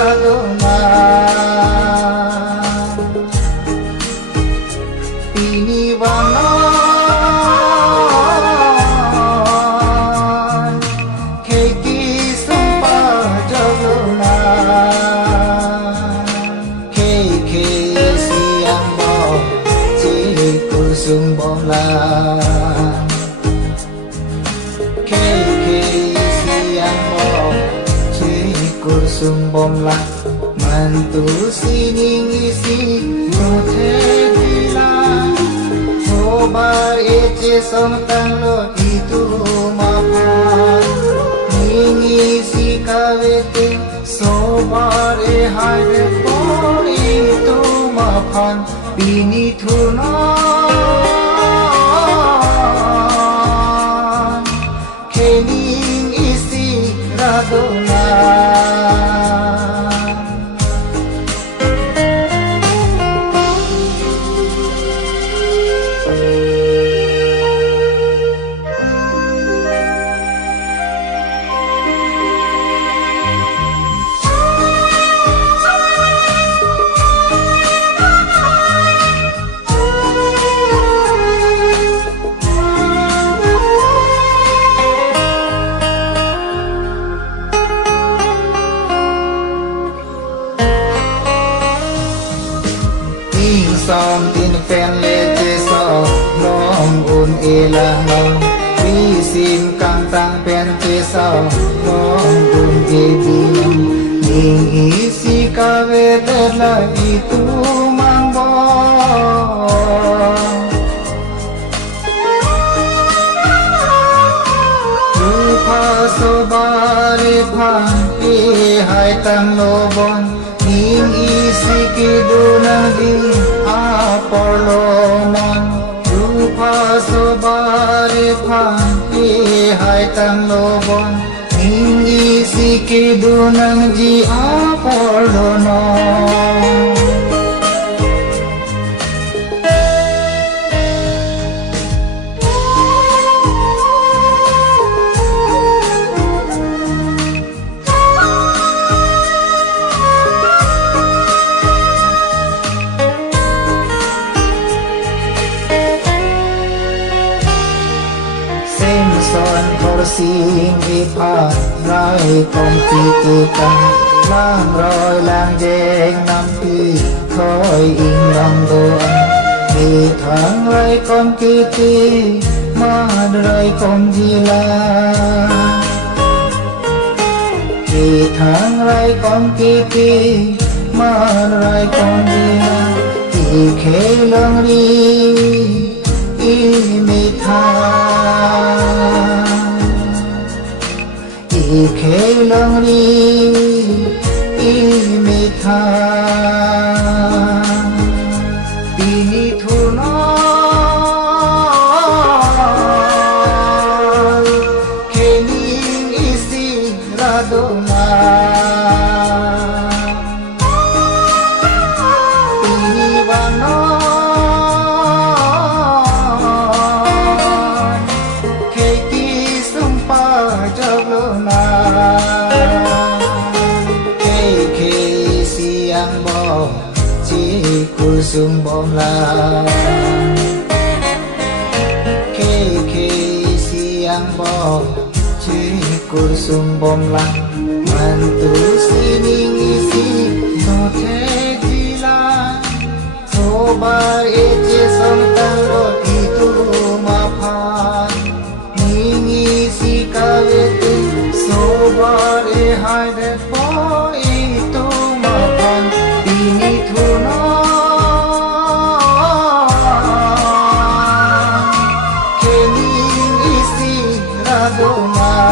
radona pini vano keki sumpa jolona keke siang bo ciku sumbong la sumbong la mantu sining isi mothe dila sobar eche som tang lo itu mapan ningi si kawete sobar e haide por itu mapan bini thuna kening isi radona som tin phen le che so nom un e la nom vi sim kang tang pen che so nom un e di ning i si ka ve te la i tu mang bo tu pa so ba re phan e hai tang lo bon ning i si ki du na di apolonan rupa sobare phanti hai tang lobon ningi siki dunang ji apolonan son khor sim vi pha rai kom ti ti kan lang roi lang jeng nam ti khoi in lang do vi thang rai kom ki ti ma rai kom ji la vi thang rai kom ki ti ma rai kom ji la ti khe lang ri i mi tha i khe lang ri i mi tha pini thuna kening isi radona pini vano keki sumpa jolona keke siang bo ciku sumbong la keke siang bo ciku sumbong la mantu sining isi mothe dila sobar eche som tang lo itu mapan ningi si kawete sobar e haide po itu mapan bini thuna kening isi radona